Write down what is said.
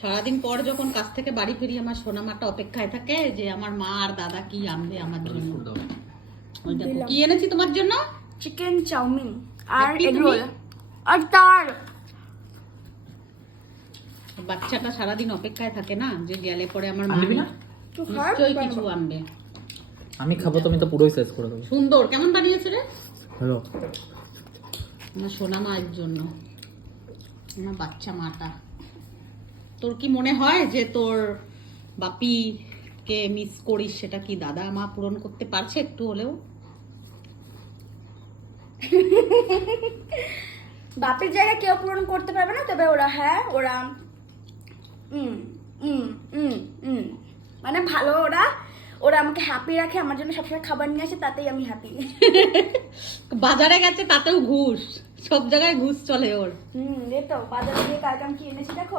সারাদিন পর যখন কাজ থেকে বাড়ি ফিরি আমার সোনা মাটা অপেক্ষায় থাকে যে আমার মা আর দাদা কি আনবে আমার জন্য। ওই দেখো কি এনেছি তোমার জন্য, চিকেন চাউমিন আর Happy এগ তুমি? রোল আর তার বাচ্চাটা সারাদিন অপেক্ষায় থাকে না যে গেলে পরে আমার মা আনবি না? তো খার নিশ্চয়ই কিছু আনবে। আমি খাবো, তুমি তো পুরোই শেষ করে দেবো। সুন্দর, কেমন বানিয়েছে রে হ্যালো, আমার সোনা মায়ের জন্য, আমার বাচ্চা মাটা। তোর কি মনে হয় যে তোর বাপিকে মিস করিস, সেটা কি দাদা মা পূরণ করতে পারছে একটু হলেও? বাপের জায়গায় কেউ পূরণ করতে পারবে না, তবে ওরা ওরা মানে ভালো, ওরা ওরা আমাকে হ্যাপি রাখে, আমার জন্য সবসময় খাবার নিয়ে আসে, তাতেই আমি হ্যাপি। বাজারে গেছে তাতেও ঘুষ, সব জায়গায় ঘুষ চলে ওর। এই তো বাজারে গিয়ে কালকে আমি কি এনেছি দেখো।